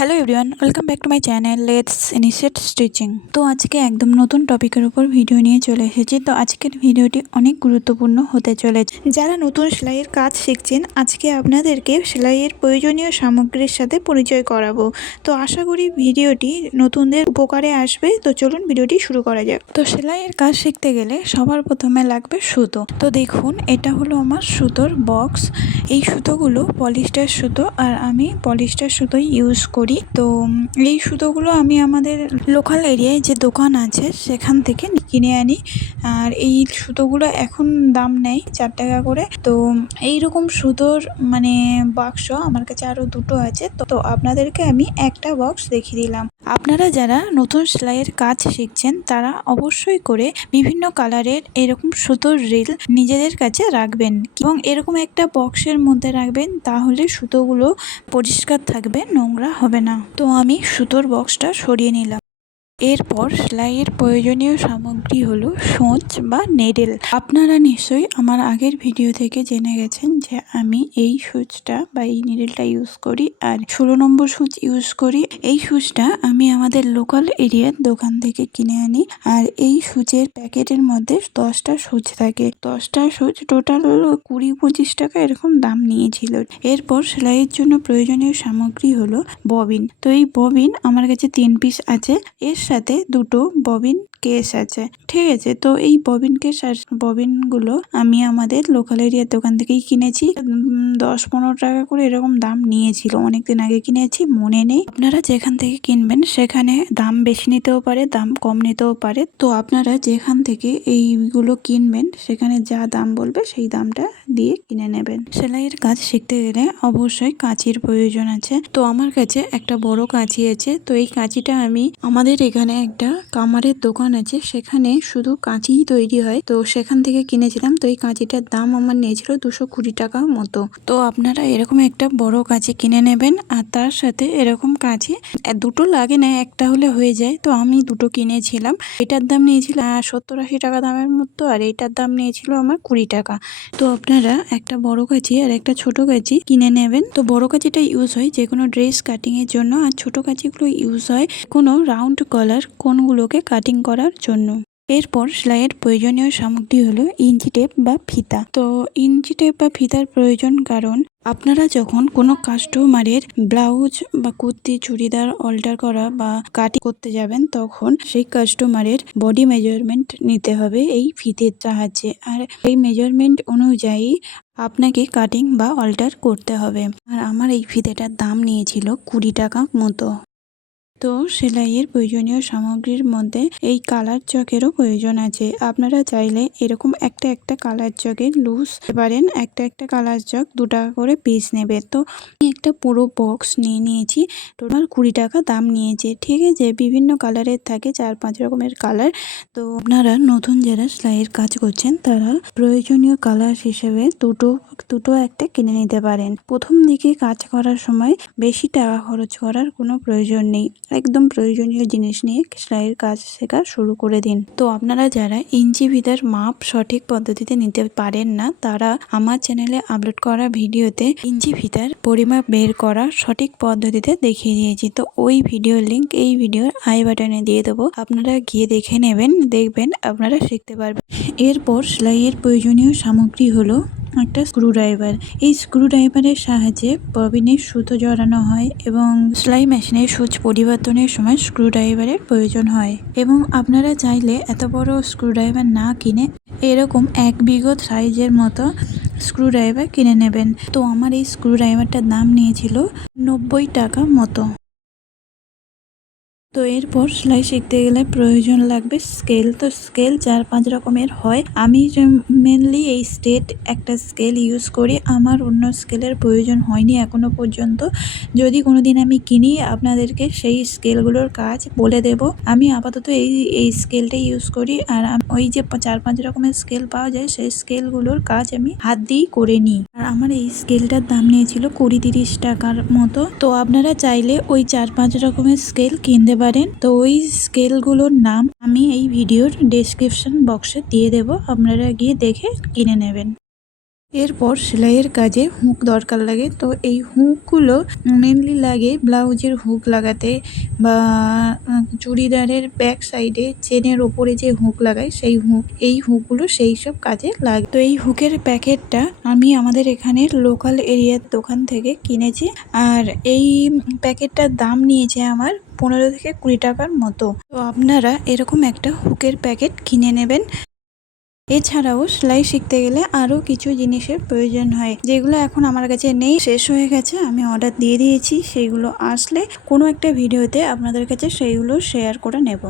Hello everyone welcome back to my channel let's initiate stitching তো আজকে একদম নতুন টপিকের উপর ভিডিও নিয়ে চলে এসেছি। তো আজকের ভিডিওটি অনেক গুরুত্বপূর্ণ হতে চলেছে। যারা নতুন সেলাইয়ের কাজ শিখছেন, আজকে আপনাদেরকে সেলাইয়ের প্রয়োজনীয় সামগ্রীর সাথে পরিচয় করাবো। তো আশা করি ভিডিওটি নতুনদের উপকারে আসবে। তো চলুন ভিডিওটি শুরু করা যাক। তো সেলাইয়ের কাজ শিখতে গেলে সবার প্রথমে লাগবে সুতো। তো দেখুন, এটা হলো আমার সুতোর বক্স এই সুতোগুলো পলিস্টার সুতো আর আমি পলিস্টার সুতোই ইউজ করি। তো এই সুতোগুলো আমি আমাদের লোকাল এরিয়ায় যে দোকান আছে, সেখান থেকে কিনে আনি। আর এই সুতোগুলো এখন দাম নেয় চার টাকা করে। তো এই রকম সুতোর মানে বাক্স আমার কাছে আরও দুটো আছে। তো আপনাদেরকে আমি একটা বক্স দেখিয়ে দিলাম। আপনারা যারা নতুন সেলাইয়ের কাজ শিখছেন, তারা অবশ্যই করে বিভিন্ন কালারের এরকম সুতোর রিল নিজেদের কাছে রাখবেন এবং এরকম একটা বক্সের মধ্যে রাখবেন, তাহলে সুতোগুলো পরিষ্কার থাকবে, নোংরা হবে না। তো আমি সুতোর বক্সটা সরিয়ে নিলাম। এরপর সেলাইয়ের প্রয়োজনীয় সামগ্রী হলো সূচ বা নেডেল। আপনারা নিশ্চয়ই আমার আগের ভিডিও থেকে জেনে গেছেন যে আমি এই সুচটা বা এই নিডেলটা ইউজ করি আর ষোলো নম্বর সুচ ইউজ করি। এই সুচটা আমি আমাদের লোকাল এরিয়ার দোকান থেকে কিনে আনি আর এই সূচের প্যাকেটের মধ্যে দশটা সূচ থাকে। দশটা সুচ টোটাল হলো কুড়ি পঁচিশ টাকা এরকম দাম নিয়েছিল। এরপর সেলাইয়ের জন্য প্রয়োজনীয় সামগ্রী হলো ববিন। তো এই ববিন আমার কাছে তিন পিস আছে। এর সাথে দুটো ববিন কেস আছে। ঠিক আছে, তো এই ববিন কেস আর ববিনগুলো আমি আমাদের লোকাল এরিয়ার দোকান থেকেই কিনেছি। দশ পনেরো টাকা করে এরকম দাম নিয়েছিল। অনেকদিন আগে কিনেছি, মনে নেই। আপনারা যেখান থেকে কিনবেন, সেখানে দাম বেশি নিতেও পারে, দাম কম নিতেও পারে। তো আপনারা যেখান থেকে এইগুলো কিনবেন, সেখানে যা দাম বলবে, সেই দামটা দিয়ে কিনে নেবেন। সেলাইয়ের কাজ শিখতে গেলে অবশ্যই কাঁচির প্রয়োজন আছে। তো আমার কাছে একটা বড় কাঁচি আছে। তো এই কাঁচিটা আমি আমাদের এখানে একটা কামারের দোকান আছে, সেখানে শুধু কাঁচিই তৈরি হয়। তো সেখান থেকে কিনেছিলাম। তো এই কাঁচিটার দাম আমার নিয়েছিল দুশো কুড়ি টাকা মতো। তো আপনারা এরকম একটা বড় কাঁচি কিনে নেবেন আর তার সাথে এরকম কাঁচি দুটো লাগে না, একটা হলে হয়ে যায়। তো আমি দুটো কিনেছিলাম। এটার দাম নিয়েছিল সত্তর আশি টাকা দামের মতো আর এইটার দাম নিয়েছিল আমার কুড়ি টাকা। তো আপনারা একটা বড় কাঁচি আর একটা ছোট কাঁচি কিনে নেবেন। তো বড় কাঁচিটা ইউজ হয় যে কোনো ড্রেস কাটিং এর জন্য। আর ছোট কাঁচিগুলো ইউজ হয় কোনো রাউন্ড কলার কোনগুলোকে কাটিং করার জন্য। এরপর সেলাইয়ের প্রয়োজনীয় সামগ্রী হলো ইঞ্চি টেপ বা ফিতা। তো ইঞ্চি টেপ বা ফিতার প্রয়োজন কারণ আপনারা যখন কোনো কাস্টমারের ব্লাউজ বা কুর্তি, চুড়িদার অল্টার করা বা কাটিং করতে যাবেন, তখন সেই কাস্টমারের বডি মেজারমেন্ট নিতে হবে এই ফিতের সাহায্যে। আর এই মেজারমেন্ট অনুযায়ী আপনাকে কাটিং বা অল্টার করতে হবে। আর আমার এই ফিতেটার দাম নিয়েছিল কুড়ি টাকা মতো। তো সেলাইয়ের প্রয়োজনীয় সামগ্রীর মধ্যে এই কালার চকেরও প্রয়োজন আছে। আপনারা চাইলে এরকম একটা একটা কালার চকের লুজ পারেন, একটা একটা কালার চক দু টাকা করে পিস নেবে তো আমি একটা পুরো বক্স নিয়ে নিয়েছি, টোটাল কুড়ি টাকা দাম নিয়েছে। ঠিক আছে, বিভিন্ন কালারের থাকে, চার পাঁচ রকমের কালার। তো আপনারা নতুন যারা সেলাইয়ের কাজ করছেন, তারা প্রয়োজনীয় কালার হিসেবে দুটো দুটো একটা কিনে নিতে পারেন। প্রথম দিকে কাজ করার সময় বেশি টাকা খরচ করার কোনো প্রয়োজন নেই। একদম প্রয়োজনীয় জিনিস নিয়ে সেলাইয়ের কাজ শেখা শুরু করে দিন। তো আপনারা যারা ইঞ্চি ভিতার মাপ সঠিক পদ্ধতিতে নিতে পারেন না, তারা আমার চ্যানেলে আপলোড করা ভিডিওতে ইঞ্চি ফিতার পরিমাপ বের করা সঠিক পদ্ধতিতে দেখিয়ে দিয়েছি। তো ওই ভিডিওর লিঙ্ক এই ভিডিওর আই বাটনে দিয়ে দেবো। আপনারা গিয়ে দেখে নেবেন, দেখবেন, আপনারা শিখতে পারবেন। এরপর সেলাইয়ের প্রয়োজনীয় সামগ্রী হলো একটা স্ক্রুড্রাইভার এই স্ক্রুড্রাইভারের সাহায্যে ববিনের সুতো জড়ানো হয় এবং সেলাই মেশিনের সুচ পরিবর্তনের সময় স্ক্রুড্রাইভারের প্রয়োজন হয়। এবং আপনারা চাইলে এত বড় স্ক্রুড্রাইভার না কিনে এরকম এক বিঘত সাইজের মতো স্ক্রুড্রাইভার কিনে নেবেন। তো আমার এই স্ক্রুড্রাইভারটার দাম নিয়েছিল নব্বই টাকা মতো। তো এরপর সেলাই শিখতে গেলে প্রয়োজন লাগবে স্কেল তো স্কেল চার পাঁচ রকমের হয়। আমি মেনলি এই স্টেট একটা স্কেল ইউজ করি, আমার অন্য স্কেলের প্রয়োজন হয়নি এখনও পর্যন্ত। যদি কোনো দিন আমি কিনি, আপনাদেরকে সেই স্কেলগুলোর কাজ বলে দেব। আমি আপাতত এই এই স্কেলটাই ইউজ করি আর ওই যে চার পাঁচ রকমের স্কেল পাওয়া যায়, সেই স্কেলগুলোর কাজ আমি হাত দিয়েই করে নিই। আর আমার এই স্কেলটার দাম নিয়েছিল কুড়ি তিরিশ টাকার মতো। তো আপনারা চাইলে ওই চার পাঁচ রকমের স্কেল কিনতে পারেন। তো ওই স্কেলগুলোর নাম আমি এই ভিডিওর ডেসক্রিপশন বক্সে দিয়ে দেবো। আপনারা গিয়ে দেখে কিনে নেবেন। এরপর সেলাইয়ের কাজে হুক দরকার লাগে। তো এই হুকগুলো মেনলি লাগে ব্লাউজের হুক লাগাতে বা চুড়িদারের ব্যাক সাইডে চেনের ওপরে যে হুক লাগায় সেই হুক, এই হুকগুলো সেই সব কাজে লাগে। তো এই হুকের প্যাকেটটা আমি আমাদের এখানে লোকাল এরিয়ার দোকান থেকে কিনেছি। আর এই প্যাকেটটার দাম নিয়েছে আমার পনেরো থেকে কুড়ি টাকার মতো। তো আপনারা এরকম একটা হুকের প্যাকেট কিনে নেবেন। এছাড়াও সেলাই শিখতে গেলে আরও কিছু জিনিসের প্রয়োজন হয়, যেগুলো এখন আমার কাছে নেই, শেষ হয়ে গেছে, আমি অর্ডার দিয়ে দিয়েছি, সেইগুলো আসলে কোনো একটা ভিডিওতে আপনাদের কাছে সেইগুলো শেয়ার করে নেব।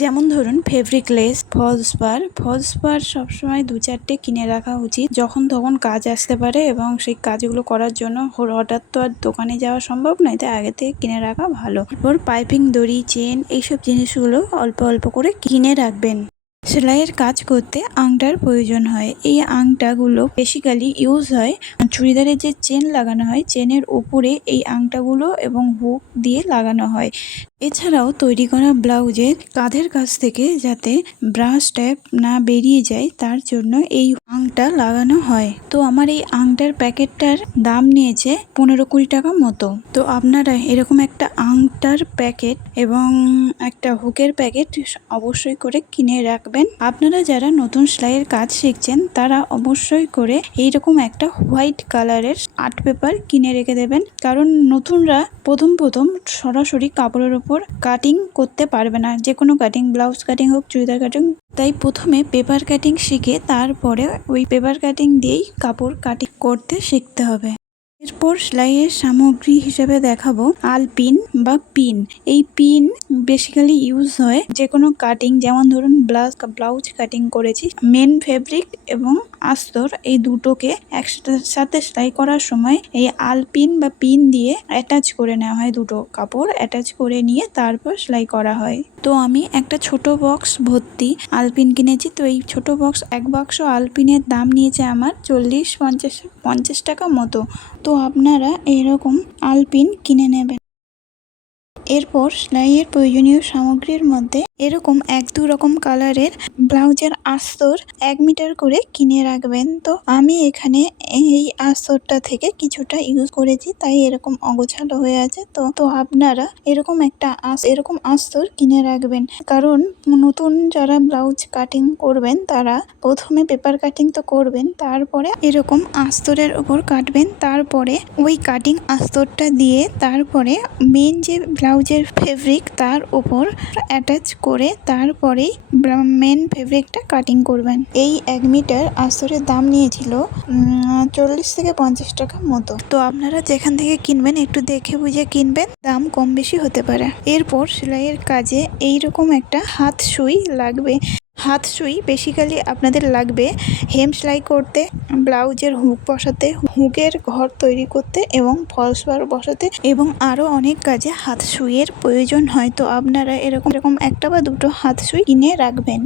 যেমন ধরুন ফেব্রিক লেস ফলস বার ফলস বার সবসময় দু চারটে কিনে রাখা উচিত, যখন তখন কাজ আসতে পারে এবং সেই কাজগুলো করার জন্য হঠাৎ তো আর দোকানে যাওয়া সম্ভব নয়, তাই আগে থেকে কিনে রাখা ভালো। এরপর পাইপিং দড়ি চেন এইসব জিনিসগুলো অল্প অল্প করে কিনে রাখবেন। সেলাইয়ের কাজ করতে আংটার প্রয়োজন হয়। এই আংটাগুলো বেসিক্যালি ইউজ হয়। চুড়িদারের যে চেন লাগানো হয় চেনের উপরে এই আংটাগুলো এবং হুক দিয়ে লাগানো হয়। এছাড়াও তৈরি করা ব্লাউজের কাঁধের কাছ থেকে যাতে ব্রাশ ট্যাপ না বেরিয়ে যায়, তার জন্য এই আংটা লাগানো হয়। তো আমার এই আংটার প্যাকেটটার দাম নিয়েছে পনেরো কুড়ি টাকা মতো। তো আপনারা এরকম একটা আংটার প্যাকেট এবং একটা হুকের প্যাকেট অবশ্যই করে কিনে রাখবেন। আপনারা যারা নতুন সেলাইয়ের কাজ শিখছেন, তারা অবশ্যই করে এইরকম একটা হোয়াইট কালারের আর্ট পেপার কিনে রেখে দেবেন। কারণ নতুনরা প্রথম প্রথম সরাসরি কাপড়ের উপর কাটিং করতে পারবে না। যে কোনো কাটিং ব্লাউজ কাটিং হোক, চুড়িদার কাটিং তাই প্রথমে পেপার কাটিং শিখে তারপরে ওই পেপার কাটিং দিয়েই কাপড় কাটিং করতে শিখতে হবে। এরপর সেলাইয়ের সামগ্রী হিসেবে দেখাবো আলপিন বা পিন। এই পিন বেসিক্যালি ইউজ হয় যে কোনো কাটিং যেমন ধরুন ব্লাউজ ব্লাউজ কাটিং করেছি মেন ফেব্রিক এবং আস্তর এই দুটোকে একসাথে, সাথে সেলাই করার সময় এই আলপিন বা পিন দিয়ে অ্যাটাচ করে নেওয়া হয় দুটো কাপড় অ্যাটাচ করে নিয়ে তারপর সেলাই করা হয়। তো আমি একটা ছোট বক্স ভর্তি আলপিন কিনেছি, তো এই ছোট বক্স এক বাক্স আলপিনের দাম নিয়েছে আমার চল্লিশ পঞ্চাশ পঞ্চাশ টাকা মতো। তো আপনারা এরকম আলপিন কিনে নেবেন। এরপর সেলাইয়ের প্রয়োজনীয় সামগ্রীর মধ্যে এরকম এক দু রকম কালারের ব্লাউজের আস্তর এক মিটার করে কিনে রাখবেন। তো আমি এখানে এই আস্তরটা থেকে কিছুটা ইউজ করেছি, তাই এরকম অগোছালো হয়ে আছে। তো তো আপনারা এরকম একটা আস, এরকম আস্তর কিনে রাখবেন। কারণ নতুন যারা ব্লাউজ কাটিং করবেন, তারা প্রথমে পেপার কাটিং তো করবেন, তারপরে এরকম আস্তরের উপর কাটবেন, তারপরে ওই কাটিং আস্তরটা দিয়ে তারপরে মেন যে ব্লাউজের ফেব্রিক তার উপর অ্যাটাচ করে তারপরেই মেন ফেব্রিকটা কাটিং করবেন। এই এক মিটার আসরের দাম নিয়েছিল চল্লিশ থেকে পঞ্চাশ টাকা মতো। তো আপনারা যেখান থেকে কিনবেন, একটু দেখে বুঝে কিনবেন, দাম কম বেশি হতে পারে। এরপর সেলাইয়ের কাজে এইরকম একটা হাত সুই লাগবে। হাত সুই বেসিক্যালি আপনাদের লাগবে হেম সেলাই করতে, ব্লাউজের হুক বসাতে, হুকের ঘর তৈরি করতে এবং ফলস বার বসাতে এবং আরও অনেক কাজে হাত সুইয়ের প্রয়োজন হয়। তো আপনারা এরকম এরকম একটা বা দুটো হাত সুই কিনে রাখবেন।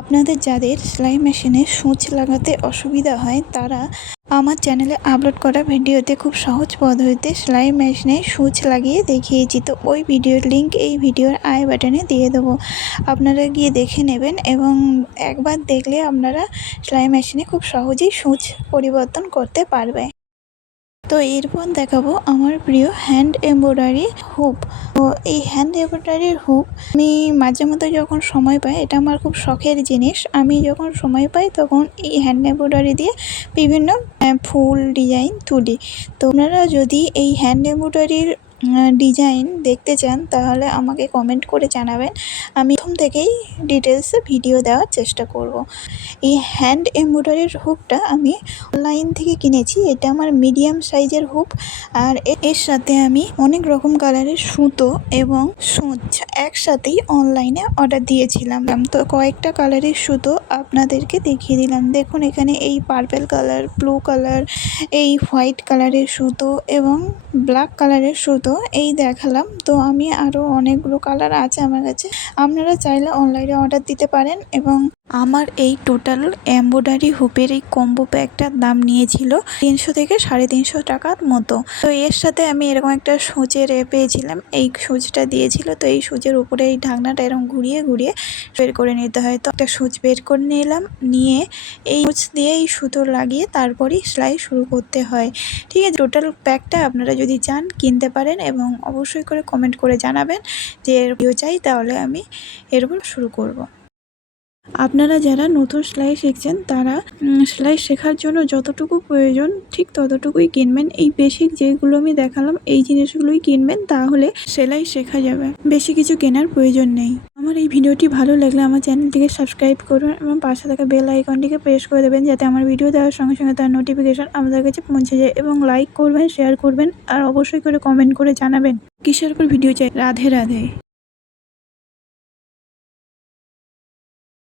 আপনাদের যাদের সেলাই মেশিনে সূচ লাগাতে অসুবিধা হয়, তারা আমার চ্যানেলে আপলোড করা ভিডিওতে খুব সহজ পদ্ধতিতে সেলাই মেশিনে সূচ লাগিয়ে দেখিয়েছি। তো ওই ভিডিওর লিংক এই ভিডিওর আই বাটনে দিয়ে দেবো। আপনারা গিয়ে দেখে নেবেন এবং একবার দেখলে আপনারা সেলাই মেশিনে খুব সহজেই সূচ পরিবর্তন করতে পারবে। তো এরপর দেখাবো আমার প্রিয় হ্যান্ড এমব্রয়ডারি হুপ। তো এই হ্যান্ড এমব্রয়ডারির হুপ আমি মাঝে মধ্যে যখন সময় পাই, এটা আমার খুব শখের জিনিস। আমি যখন সময় পাই তখন এই হ্যান্ড এমব্রয়ডারি দিয়ে বিভিন্ন ফুল ডিজাইন তুলি। তো আপনারা যদি এই হ্যান্ড এমব্রয়ডারির ডিজাইন দেখতে চান, তাহলে আমাকে কমেন্ট করে জানাবেন। আমি প্রথম থেকেই ডিটেলসে ভিডিও দেওয়ার চেষ্টা করব। এই হ্যান্ড এমব্রয়ডারির হুপটা আমি অনলাইন থেকে কিনেছি। এটা আমার মিডিয়াম সাইজের হুপ আর এর সাথে আমি অনেক রকম কালারের সুতো এবং সূচ একসাথেই অনলাইনে অর্ডার দিয়েছিলাম। তো কয়েকটা কালারের সুতো আপনাদেরকে দেখিয়ে দিলাম। দেখুন, এখানে এই পার্পেল কালার ব্লু কালার এই হোয়াইট কালারের সুতো এবং ব্ল্যাক কালারের সুতো। এই দেখালাম। তো আমি আরও অনেকগুলো কালার আছে আমার কাছে। আপনারা চাইলে অনলাইনে অর্ডার দিতে পারেন এবং আমার এই টোটাল এম্ব্রয়ডারি হুপের এই কম্বো প্যাকটার দাম নিয়েছিল তিনশো থেকে সাড়ে তিনশো টাকার মতো। তো এর সাথে আমি এরকম একটা সূচের এ পেয়েছিলাম। এই সূচটা দিয়েছিল। তো এই সূচের উপরে এই ঢাকনাটা এরকম ঘুরিয়ে ঘুরিয়ে বের করে নিতে হয়। তো একটা সূচ বের করে নিলাম। নিয়ে এই সূচ দিয়ে এই সুতো লাগিয়ে তারপরেই সেলাই শুরু করতে হয়। ঠিক আছে টোটাল প্যাকটা আপনারা যদি চান কিনতে পারেন। এবং অবশ্যই করে কমেন্ট করে জানাবেন যে এর ভিডিও চাই, তাহলে আমি এর উপর শুরু করব। আপনারা যারা নতুন সেলাই শিখছেন, তারা সেলাই শেখার জন্য যতটুকু প্রয়োজন, ঠিক ততটুকুই কিনবেন। এই বেসিক যেগুলো আমি দেখালাম, এই জিনিসগুলোই কিনবেন, তাহলে সেলাই শেখা যাবে। বেশি কিছু কেনার প্রয়োজন নেই। আমার এই ভিডিওটি ভালো লাগলে আমার চ্যানেলটিকে সাবস্ক্রাইব করুন এবং পাশে থাকা বেল আইকনটিকে প্রেস করে দেবেন যাতে আমার ভিডিও দেওয়ার সঙ্গে সঙ্গে তার নোটিফিকেশান আমাদের কাছে পৌঁছে যায় এবং লাইক করবেন, শেয়ার করবেন আর অবশ্যই করে কমেন্ট করে জানাবেন। কিসের উপর ভিডিও চাই? রাধে রাধে।